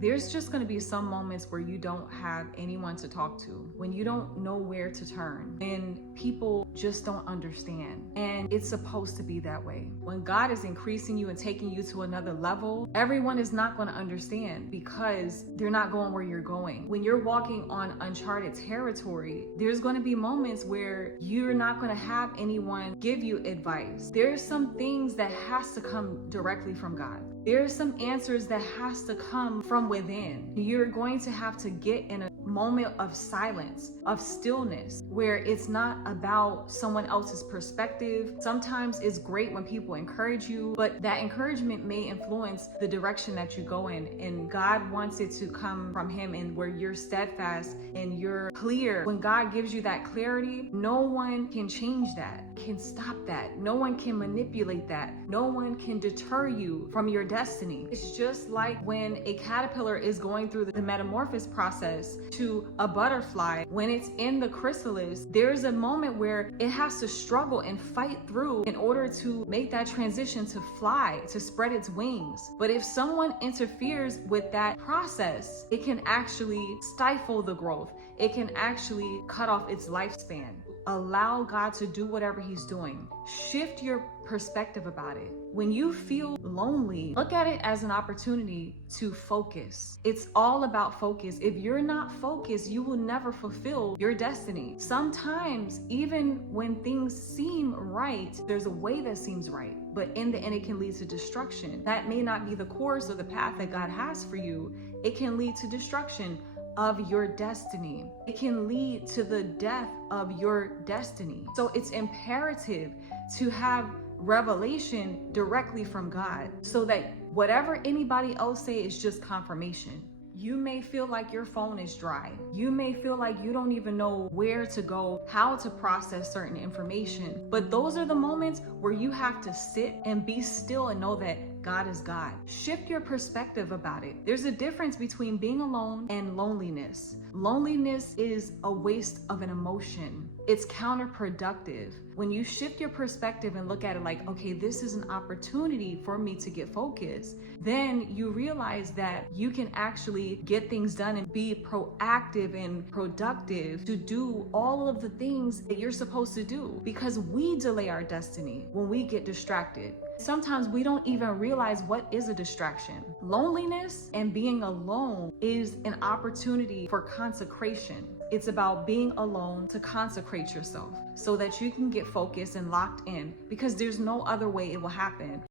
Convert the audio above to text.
There's just going to be some moments where you don't have anyone to talk to, when you don't know where to turn, and people just don't understand. And it's supposed to be that way. When God is increasing you and taking you to another level, everyone is not going to understand because they're not going where you're going. When you're walking on uncharted territory, there's going to be moments where you're not going to have anyone give you advice. There's some things that has to come directly from God. There's some answers that has to come from within. You're going to have to get in a moment of silence, of stillness, where it's not about someone else's perspective. Sometimes it's great when people encourage you, but that encouragement may influence the direction that you go in. And God wants it to come from Him, and where you're steadfast and you're clear. When God gives you that clarity, no one can change that, can stop that. No one can manipulate that. No one can deter you from your destiny. It's just like when a caterpillar is going through the metamorphosis process to a butterfly. When it's in the chrysalis, there's a moment where it has to struggle and fight through in order to make that transition to fly, to spread its wings. But if someone interferes with that process, it can actually stifle the growth. It can actually cut off its lifespan. Allow God to do whatever He's doing. Shift your perspective about it. When you feel lonely, look at it as an opportunity to focus. It's all about focus. If you're not focused, you will never fulfill your destiny. Sometimes, even when things seem right, there's a way that seems right, but in the end, it can lead to destruction. That may not be the course or the path that God has for you. It can lead to destruction of your destiny. It can lead to the death of your destiny. So it's imperative to have revelation directly from God, so that whatever anybody else say is just confirmation. You may feel like your phone is dry. You may feel like you don't even know where to go, how to process certain information. But those are the moments where you have to sit and be still and know that God is God. Shift your perspective about it. There's a difference between being alone and loneliness. Loneliness is a waste of an emotion. It's counterproductive. When you shift your perspective and look at it like, okay, this is an opportunity for me to get focused, then you realize that you can actually get things done and be proactive and productive to do all of the things that you're supposed to do, because we delay our destiny when we get distracted. Sometimes we don't even realize what is a distraction. Loneliness and being alone is an opportunity for consecration. It's about being alone to consecrate yourself so that you can get focused and locked in, because there's no other way it will happen.